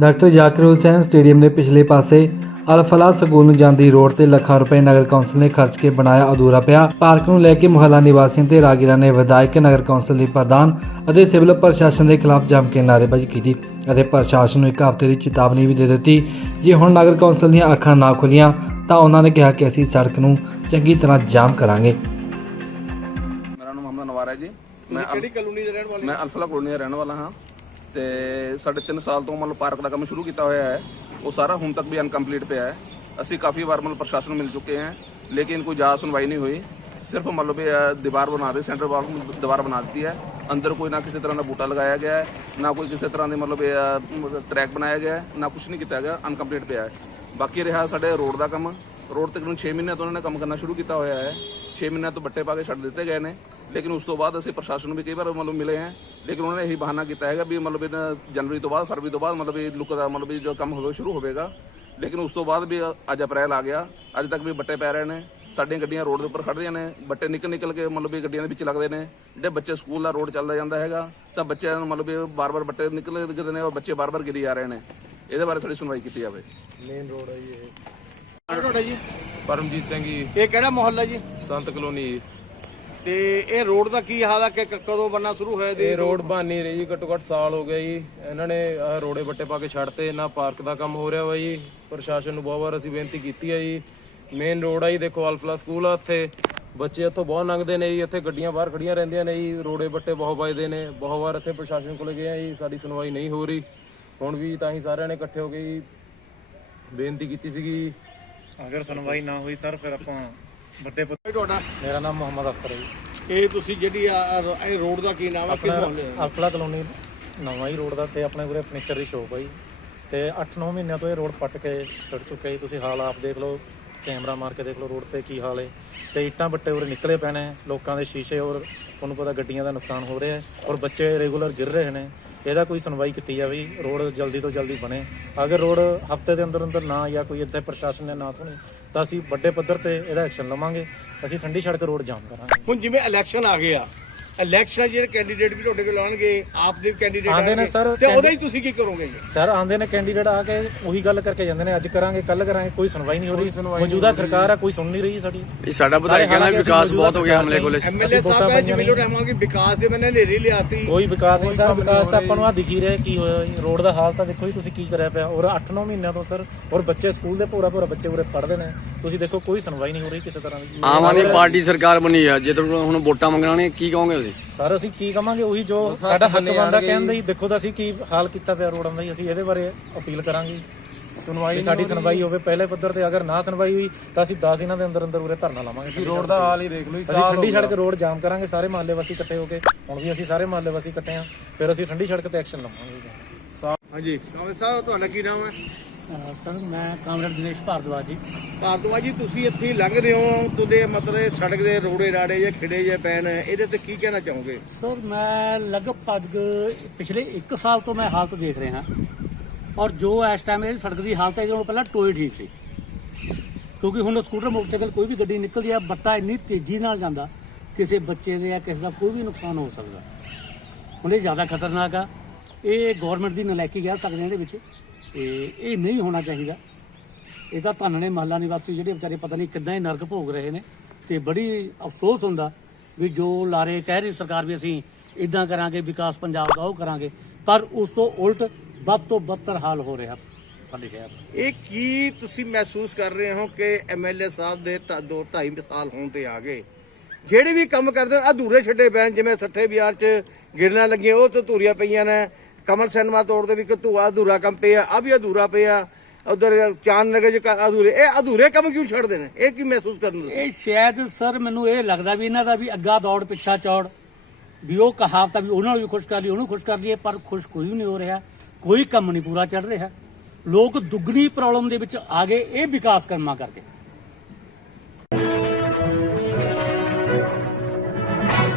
Doctor Zakir Hussain stadium ਦੇ ਪਿਛਲੇ ਪਾਸੇ ਅਲਫਲਾ ਸਕੂਲ ਨੂੰ ਜਾਂਦੀ ਰੋਡ ਤੇ ਲੱਖਾਂ ਰੁਪਏ ਨਗਰ ਕੌਂਸਲ ਨੇ ਖਰਚ ਕੇ ਬਣਾਇਆ ਅਧੂਰਾ ਪਿਆ। ਪਾਰਕ ਨੂੰ ਲੈ ਕੇ ਮੁਹੱਲਾ ਨਿਵਾਸੀਆਂ ਤੇ ਰਾਗੀਰਾਂ ਨੇ ਵਿਧਾਇਕ ਨਗਰ ਕੌਂਸਲ ਦੀ ਪ੍ਰਧਾਨ ਅਤੇ ਸਿਵਲ ਪ੍ਰਸ਼ਾਸਨ ਦੇ ਖਿਲਾਫ ਜੰਮ ਕੇ ਨਾਅਰੇਬਾਜ਼ੀ ਕੀਤੀ ਅਤੇ ਪ੍ਰਸ਼ਾਸਨ ਨੂੰ ਇੱਕ ਹਫ਼ਤੇ ਦੀ ਚੇਤਾਵਨੀ ਵੀ ਦੇ ਦਿੱਤੀ। ਜੇ ਹੁਣ ਨਗਰ ਕੌਂਸਲ ਦੀਆਂ ਅੱਖਾਂ ਨਾ ਖੁੱਲੀਆਂ ਤਾਂ ਉਹਨਾਂ ਨੇ ਕਿਹਾ ਕਿ ਅਸੀਂ ਸੜਕ ਨੂੰ ਚੰਗੀ ਤਰ੍ਹਾਂ ਜਾਮ ਕਰਾਂਗੇ। ਮੇਰਾ ਨਾਮ ਮੁਹੰਮਦ ਨਵਾਰ ਹੈ ਜੀ। ਮੈਂ ਕਿਹੜੀ ਕਲੋਨੀ ਦੇ ਰਹਿਣ ਵਾਲੇ ਮੈਂ ਅਲਫਲਾ ਕਲੋਨੀ ਦਾ ਰਹਿਣ ਵਾਲਾ ਹਾਂ। ਤੇ ਸਾਡੇ 3 ਸਾਲ ਤੋਂ ਮਤਲਬ ਪਾਰਕ ਦਾ ਕੰਮ ਸ਼ੁਰੂ ਕੀਤਾ ਹੋਇਆ ਹੈ। ਉਹ ਸਾਰਾ ਹੁਣ ਤੱਕ ਵੀ ਅਨਕੰਪਲੀਟ ਪਿਆ ਹੈ। ਅਸੀਂ ਕਾਫੀ ਵਾਰ ਮਤਲਬ ਪ੍ਰਸ਼ਾਸਨ ਨੂੰ ਮਿਲ ਚੁੱਕੇ ਹਾਂ, ਲੇਕਿਨ ਕੋਈ ਜ਼ਿਆਦਾ ਸੁਣਵਾਈ ਨਹੀਂ ਹੋਈ। ਸਿਰਫ ਮਤਲਬ ਇਹ ਦੀਵਾਰ ਬਣਾ ਦੇ ਸੈਂਟਰ ਵਾਲ ਨੂੰ ਦੀਵਾਰ ਬਣਾ ਦਿੱਤੀ ਹੈ। ਅੰਦਰ ਕੋਈ ਨਾ ਕਿਸੇ ਤਰ੍ਹਾਂ ਦਾ ਬੂਟਾ ਲਗਾਇਆ ਗਿਆ ਹੈ, ਨਾ ਕੋਈ ਕਿਸੇ ਤਰ੍ਹਾਂ ਦੇ ਮਤਲਬ ਇਹ ਟਰੈਕ ਬਣਾਇਆ ਗਿਆ ਹੈ, ਨਾ ਕੁਝ ਨਹੀਂ ਕੀਤਾ ਗਿਆ, ਅਨਕੰਪਲੀਟ ਪਿਆ ਹੈ। ਬਾਕੀ ਰਿਹਾ ਸਾਡੇ ਰੋਡ ਦਾ ਕੰਮ। ਰੋਡ ਤਕਰੀਬਨ 6 ਮਹੀਨਿਆਂ ਤੋਂ ਉਹਨਾਂ ਨੇ ਕੰਮ ਕਰਨਾ ਸ਼ੁਰੂ ਕੀਤਾ ਹੋਇਆ ਹੈ। 6 ਮਹੀਨਿਆਂ ਤੋਂ ਬੱਟੇ ਪਾ ਕੇ ਛੱਡ ਦਿੱਤੇ ਗਏ ਨੇ। ਲੇਕਿਨ ਉਸ ਤੋਂ ਬਾਅਦ ਅਸੀਂ ਪ੍ਰਸ਼ਾਸਨ ਨੂੰ ਵੀ ਕਈ ਵਾਰ ਮਤਲਬ ਮਿਲੇ ਹਾਂ। ਲੇਕਿਨ ਉਹਨਾਂ ਨੇ ਇਹੀ ਬਹਾਨਾ ਕੀਤਾ ਹੈਗਾ ਵੀ ਮਤਲਬ ਇਹਨਾਂ ਜਨਵਰੀ ਤੋਂ ਬਾਅਦ ਫਰਵਰੀ ਤੋਂ ਬਾਅਦ ਮਤਲਬ ਇਹ ਲੁੱਕ ਦਾ ਮਤਲਬ ਇਹ ਜੋ ਕੰਮ ਹੋਵੇ ਸ਼ੁਰੂ ਹੋਵੇਗਾ। ਲੇਕਿਨ ਉਸ ਤੋਂ ਬਾਅਦ ਵੀ ਅੱਜ ਅਪ੍ਰੈਲ ਆ ਗਿਆ। ਅੱਜ ਤੱਕ ਵੀ ਬੱਟੇ ਪੈ ਰਹੇ ਨੇ। ਸਾਡੀਆਂ ਗੱਡੀਆਂ ਰੋਡ ਦੇ ਉੱਪਰ ਖੜ੍ਹਦੀਆਂ ਨੇ। ਬੱਟੇ ਨਿਕਲ ਨਿਕਲ ਕੇ ਮਤਲਬ ਇਹ ਗੱਡੀਆਂ ਦੇ ਵਿੱਚ ਲੱਗਦੇ ਨੇ। ਜਿਹੜੇ ਬੱਚੇ ਸਕੂਲ ਦਾ ਰੋਡ ਚੱਲਦਾ ਜਾਂਦਾ ਹੈਗਾ ਤਾਂ ਬੱਚਿਆਂ ਨੂੰ ਮਤਲਬ ਇਹ ਬਾਰ-ਬਾਰ ਬੱਟੇ ਨਿਕਲ ਨਿਕਲਦੇ ਨੇ ਔਰ ਬੱਚੇ ਬਾਰ-ਬਾਰ ਗਿਰੀ ਜਾ ਰਹੇ ਨੇ। ਇਹਦੇ ਬਾਰੇ ਸਾਡੀ ਸੁਣਵਾਈ ਕੀਤੀ ਜਾਵੇ। ਤੁਹਾਡਾ ਜੀ ਪਰਮਜੀਤ ਸਿੰਘ ਜੀ। ਇਹ ਕਿਹੜਾ ਮੁਹੱਲਾ ਜੀ? ਸੰਤ ਕਲੋਨੀ। ਤੇ ਇਹ ਰੋਡ ਦਾ ਕੀ ਹਾਲ ਆ? ਕਿ ਕ- ਕਦੋਂ ਬਣਨਾ ਸ਼ੁਰੂ ਹੋਇਆ ਇਹ ਰੋਡ ਬਾਨੀ ਰਹੀ ਜੀ ਘੱਟੋ ਘੱਟ ਸਾਲ ਹੋ ਗਿਆ ਜੀ। ਇਹਨਾਂ ਨੇ ਆਹ ਰੋੜੇ ਬੱਟੇ ਪਾ ਕੇ ਛੱਡਤੇ ਨਾ ਪਾਰਕ ਦਾ ਕੰਮ ਹੋ ਰਿਹਾ ਵਾ ਜੀ। ਪ੍ਰਸ਼ਾਸਨ ਨੂੰ ਬਹੁਤ ਵਾਰ ਅਸੀਂ ਬੇਨਤੀ ਕੀਤੀ ਹੈ ਜੀ। ਮੇਨ ਰੋਡ ਆ ਜੀ ਦੇਖੋ ਅਲਫਲਾ ਸਕੂਲ ਆ ਇੱਥੇ। ਬੱਚੇ ਇੱਥੋਂ ਬਹੁਤ ਲੰਘਦੇ ਨੇ ਜੀ ਇੱਥੇ ਗੱਡੀਆਂ ਬਾਹਰ ਖੜੀਆਂ ਰਹਿੰਦੀਆਂ ਨੇ ਜੀ। ਰੋੜੇ ਬੱਟੇ ਬਹੁਤ ਵੱਜਦੇ ਨੇ। ਬਹੁਤ ਵਾਰ ਇੱਥੇ ਪ੍ਰਸ਼ਾਸਨ ਕੋਲ ਗਏ ਆ ਜੀ ਸਾਡੀ ਸੁਣਵਾਈ ਨਹੀਂ ਹੋ ਰਹੀ। ਹੁਣ ਵੀ ਤਾਂ ਹੀ ਸਾਰਿਆਂ ਨੇ ਇਕੱਠੇ ਹੋ ਕੇ ਜੀ ਬੇਨਤੀ ਕੀਤੀ ਸੀਗੀ ਅਗਰ ਸੁਣਵਾਈ ਨਾ ਹੋਈ ਸਰ ਫਿਰ ਆਪਾਂ ਵੱਡੇ ਪੱਧਰ ਤੁਹਾਡਾ? ਮੇਰਾ ਨਾਮ ਮੁਹੰਮਦ ਅਖਤਰ ਹੈ ਜੀ। ਇਹ ਤੁਸੀਂ ਜਿਹੜੀ ਆ ਇਹ ਰੋਡ ਦਾ ਕੀ ਨਾਮ ਹੈ? ਕਿਸ ਮੁਹੱਲੇ ਦਾ? ਅਲਫਲਾ ਕਲੋਨੀ ਨਵਾਂ ਹੀ ਰੋਡ ਦਾ ਤੇ ਆਪਣੇ ਕੋਲੇ ਫਰਨੀਚਰ ਦੀ ਸ਼ੋਪ ਹੈ ਜੀ। ਤੇ 8-9 ਮਹੀਨਿਆਂ ਤੋਂ ਇਹ ਰੋਡ ਪੱਟ ਕੇ ਸੜ ਚੁੱਕਾ ਜੀ। ਤੁਸੀਂ ਹਾਲ ਆਪ ਦੇਖ ਲਓ ਕੈਮਰਾ ਮਾਰ ਕੇ ਦੇਖ ਲਓ ਰੋਡ ਤੇ ਕੀ ਹਾਲ ਹੈ। ਤੇ ਇੱਟਾਂ ਬੱਟੇ ਉਰੇ ਨਿਕਲੇ ਪੈਣੇ ਲੋਕਾਂ ਦੇ ਸ਼ੀਸ਼ੇ ਔਰ ਤੁਹਾਨੂੰ ਪਤਾ ਗੱਡੀਆਂ ਦਾ ਨੁਕਸਾਨ ਹੋ ਰਿਹਾ ਹੈ। ਔਰ ਬੱਚੇ ਰੈਗੂਲਰ ਗਿਰ ਰਹੇ ਨੇ। ਇਹਦਾ ਕੋਈ ਸੁਣਵਾਈ ਕੀਤੀ ਜਾਵੇ ਜੀ। ਰੋਡ ਜਲਦੀ ਤੋਂ ਜਲਦੀ ਬਣੇ ਅਗਰ ਰੋਡ ਹਫ਼ਤੇ ਦੇ ਅੰਦਰ ਅੰਦਰ ਨਾ ਜਾਂ ਕੋਈ ਇੱਥੇ ਪ੍ਰਸ਼ਾਸਨ ਨੇ ਨਾ ਸੁਣੀ ਤਾਂ ਅਸੀਂ ਵੱਡੇ ਪੱਧਰ ਤੇ ਇਹਦਾ ਐਕਸ਼ਨ ਲਵਾਂਗੇ ਅਸੀਂ ਠੰਡੀ ਸੜਕ ਰੋਡ ਜਾਮ ਕਰਾਂਗੇ ਹੁਣ ਜਿਵੇਂ ਇਲੈਕਸ਼ਨ ਆ ਗਏ ਆ ਇਲੈਕਸ਼ਨ ਜਿਹੜੇ ਕੈਂਡੀਡੇਟ ਵੀ ਤੁਹਾਡੇ ਕੋਲ ਆਉਣਗੇ ਆਪ ਦੇ ਕੈਂਡੀਡੇਟ ਆਉਂਦੇ ਨੇ ਸਰ, ਤੇ ਉਹਦਾ ਹੀ ਤੁਸੀਂ ਕੀ ਕਰੋਗੇ? ਜੀ ਸਰ ਆਂਦੇ ਨੇ ਕੈਂਡੀਡੇਟ ਆ ਕੇ ਉਹੀ ਗੱਲ ਕਰਕੇ ਜਾਂਦੇ ਨੇ ਅੱਜ ਕਰਾਂਗੇ ਕੱਲ ਕਰਾਂਗੇ ਕੋਈ ਸੁਣਵਾਈ ਨਹੀਂ ਹੋ ਰਹੀ। ਮੌਜੂਦਾ ਸਰਕਾਰ ਆ ਕੋਈ ਸੁਣ ਨਹੀਂ ਰਹੀ ਸਾਡੀ। ਇਹ ਸਾਡਾ ਵਿਧਾਇਕ ਕਹਿੰਦਾ ਵਿਕਾਸ ਬਹੁਤ ਹੋ ਗਿਆ ਹਮਲੇ ਕੋਲੇ। ਐਮਐਲਏ ਸਾਹਿਬ ਹੈ ਜਮੀਲੋ ਰਹਿਮਾਨ ਦੀ ਵਿਕਾਸ ਦੇ ਮੈਨੇ ਨੇਰੀ ਲਿਆਤੀ। ਕੋਈ ਵਿਕਾਸ ਨਹੀਂ ਸਰ ਵਿਕਾਸ ਤਾਂ ਆਪਾਂ ਨੂੰ ਆ ਦਿਖ ਹੀ ਰਿਹਾ ਕੀ ਹੋਇਆ ਜੀ ਰੋਡ ਦਾ ਹਾਲ ਤਾਂ ਦੇਖੋ ਜੀ ਤੁਸੀਂ ਕੀ ਕਰਿਆ ਪਿਆ। ਔਰ 8-9 ਮਹੀਨਿਆਂ ਤੋਂ ਸਰ ਔਰ ਬੱਚੇ ਸਕੂਲ ਦੇ ਪੂਰਾ ਪੂਰਾ ਬੱਚੇ ਉਰੇ ਪੜ੍ਹਦੇ ਨੇ। ਤੁਸੀਂ ਦੇਖੋ ਕੋਈ ਸੁਣਵਾਈ ਨਹੀਂ ਹੋ ਰਹੀ ਕਿਸੇ ਤਰ੍ਹਾਂ ਦੀ। ਆਮ ਆਦਮੀ ਪਾਰਟੀ ਸਰਕਾਰ ਬਣੀ ਆ ਜੇ ਤੁਹਾਨੂੰ ਹੁਣ ਵੋਟਾਂ ਮੰਗਣਾ ਨੇ ਕੀ ਕਹੋਗੇ ਤੁਸੀਂ ਸਰ ਅਸੀਂ ਕੀ ਕਵਾਂਗੇ? ਉਹੀ ਜੋ ਸਾਡਾ ਹੱਕ ਬਣਦਾ ਕਹਿੰਦੇ ਹੀ ਦੇਖੋ ਤਾਂ ਅਸੀਂ ਕੀ ਹਾਲ ਕੀਤਾ ਪਿਆ ਰੋਡਾਂ ਦਾ ਜੀ। ਅਸੀਂ ਇਹਦੇ ਬਾਰੇ ਅਪੀਲ ਕਰਾਂਗੇ। ਸੁਣਵਾਈ ਸਾਡੀ ਸੁਣਵਾਈ ਹੋਵੇ ਪਹਿਲੇ ਪੱਧਰ ਤੇ ਅਗਰ ਨਾ ਸੁਣਵਾਈ ਹੋਈ ਤਾਂ ਅਸੀਂ 10 ਦਿਨਾਂ ਦੇ ਅੰਦਰ ਅੰਦਰ ਉਰੇ ਧਰਨਾ ਲਾਵਾਂਗੇ। ਅਸੀਂ ਰੋਡ ਦਾ ਹਾਲ ਹੀ ਦੇਖ ਲਓ ਜੀ ਅਸੀਂ ਠੰਡੀ ਸੜਕ ਰੋਡ ਜਾਮ ਕਰਾਂਗੇ ਸਾਰੇ ਮਹੱਲੇ ਵਾਸੀ ਇਕੱਠੇ ਹੋ ਕੇ। ਹੁਣ ਵੀ ਅਸੀਂ ਸਾਰੇ ਮਹੱਲੇ ਵਾਸੀ ਇਕੱਠੇ ਆ ਫਿਰ ਅਸੀਂ ਠੰਡੀ ਸੜਕ ਤੇ ਐਕਸ਼ਨ ਲਵਾਂਗੇ ਹਾਂਜੀ ਕਾਮੇ ਸਾਹਿਬ ਤੁਹਾਡਾ ਕੀ ਨਾਮ ਹੈ? ਸਰ ਮੈਂ ਕਾਮਰੇਡ ਦਿਨੇਸ਼ ਭਾਰਦਵਾਜ ਜੀ। ਭਾਰਤਵਾ ਜੀ ਤੁਸੀਂ ਇੱਥੇ ਲੰਘ ਰਹੇ ਹੋ ਤੁਹਾਡੇ ਮਤਲਬ ਸੜਕ ਦੇ ਰੋੜੇ ਰਾੜੇ ਜਾਂ ਖਿੜੇ ਜੇ ਪੈਣ ਇਹਦੇ ਤੇ ਕੀ ਕਹਿਣਾ ਚਾਹੋਗੇ? ਸਰ ਮੈਂ ਲਗਭਗ ਪਿਛਲੇ 1 ਸਾਲ ਤੋਂ ਮੈਂ ਹਾਲਤ ਦੇਖ ਰਿਹਾ ਔਰ ਜੋ ਇਸ ਟਾਈਮ ਇਹ ਸੜਕ ਦੀ ਹਾਲਤ ਹੈ ਜਦੋਂ ਪਹਿਲਾਂ ਟੋਏ ਠੀਕ ਸੀ। ਕਿਉਂਕਿ ਹੁਣ ਸਕੂਟਰ ਮੋਟਰਸਾਈਕਲ ਕੋਈ ਵੀ ਗੱਡੀ ਨਿਕਲਦੀ ਆ ਬੱਟਾ ਇੰਨੀ ਤੇਜ਼ੀ ਨਾਲ ਜਾਂਦਾ ਕਿਸੇ ਬੱਚੇ ਦੇ ਜਾਂ ਕਿਸੇ ਦਾ ਕੋਈ ਵੀ ਨੁਕਸਾਨ ਹੋ ਸਕਦਾ। ਹੁਣ ਇਹ ਜ਼ਿਆਦਾ ਖਤਰਨਾਕ ਆ। ਇਹ ਗਵਰਨਮੈਂਟ ਦੀ ਨਲਾਇਕੀ ਕਹਿ ਸਕਦੇ ਹਾਂ ਇਹਦੇ ਵਿੱਚ। ਤੇ ਇਹ ਨਹੀਂ ਹੋਣਾ ਚਾਹੀਦਾ। ਇਹ ਤਾਂ ਧੰਨ ਨੇ ਮਹੱਲਾ ਨਿਵਾਸੀ ਜਿਹੜੇ ਵਿਚਾਰੇ ਪਤਾ ਨਹੀਂ ਕਿੱਦਾਂ ਹੀ ਨਰਕ ਭੋਗ ਰਹੇ ਨੇ ਤੇ ਬੜੀ ਅਫਸੋਸ ਹੁੰਦਾ ਵੀ ਜੋ ਲਾਰੇ ਕਹਿ ਰਹੀ ਸਰਕਾਰ ਵੀ ਅਸੀਂ ਇਦਾਂ ਕਰਾਂਗੇ, ਵਿਕਾਸ ਪੰਜਾਬ ਦਾ ਉਹ ਕਰਾਂਗੇ, ਪਰ ਉਸ ਤੋਂ ਉਲਟ ਵੱਧ ਤੋਂ ਬੱਤਰ ਹਾਲ ਹੋ ਰਿਹਾ ਸਾਡੇ ਸ਼ਹਿਰ ਇਹ ਕੀ ਤੁਸੀਂ ਮਹਿਸੂਸ ਕਰ ਰਹੇ ਹੋ ਕਿ ਐਮਐਲਏ ਸਾਹਿਬ ਦੇ ਢਾ- ਦੋ 2.5 ਸਾਲ ਹੋਣ ਤੇ ਆ ਗਏ? ਜਿਹੜੇ ਵੀ ਕੰਮ ਕਰਦੇ ਨੇ ਅਧੂਰੇ ਛੱਡੇ ਪੈਣ ਜਿਵੇਂ ਸੱਠੇ ਬਾਜ਼ਾਰ 'ਚ ਗਿਰਨਾ ਲੱਗੀਆਂ, ਉਹ ਤੇ ਧੂਰੀਆਂ ਪਈਆਂ ਨੇ ਕਮਲ ਸਿਨੇਮਾ ਤੋੜ ਦੇ ਵੀ ਇੱਕ ਧੂਆ ਅਧੂਰਾ ਕੰਮ ਪਿਆ ਆ ਵੀ ਅਧੂਰਾ ਪਿਆ। ਉਧਰ ਚਾਂਦ ਨਗਰ 'ਚ ਅਧੂਰੇ, ਇਹ ਅਧੂਰੇ ਕੰਮ ਕਿਉਂ ਛੱਡਦੇ ਨੇ? ਇਹ ਕੀ ਮਹਿਸੂਸ ਕਰਨ ਇਹ ਸ਼ਾਇਦ ਸਰ ਮੈਨੂੰ ਇਹ ਲੱਗਦਾ ਵੀ ਇਹਨਾਂ ਦਾ ਵੀ ਅੱਗਾ ਦੌੜ, ਪਿੱਛਾ ਚੌੜ। ਵੀ ਉਹ ਕਹਾਵਤਾਂ ਵੀ ਉਹਨਾਂ ਨੂੰ ਵੀ ਖੁਸ਼ ਕਰ ਲਈ, ਉਹਨੂੰ ਖੁਸ਼ ਕਰ ਲਈਏ, ਪਰ ਖੁਸ਼ ਕੋਈ ਵੀ ਨਹੀਂ ਹੋ ਰਿਹਾ। ਕੋਈ ਕੰਮ ਨਹੀਂ ਪੂਰਾ ਚੱਲ ਰਿਹਾ। ਲੋਕ ਦੁੱਗਣੀ ਪ੍ਰੋਬਲਮ ਦੇ ਵਿੱਚ ਆ ਗਏ, ਇਹ ਵਿਕਾਸ ਕਰਮਾ ਕਰਕੇ।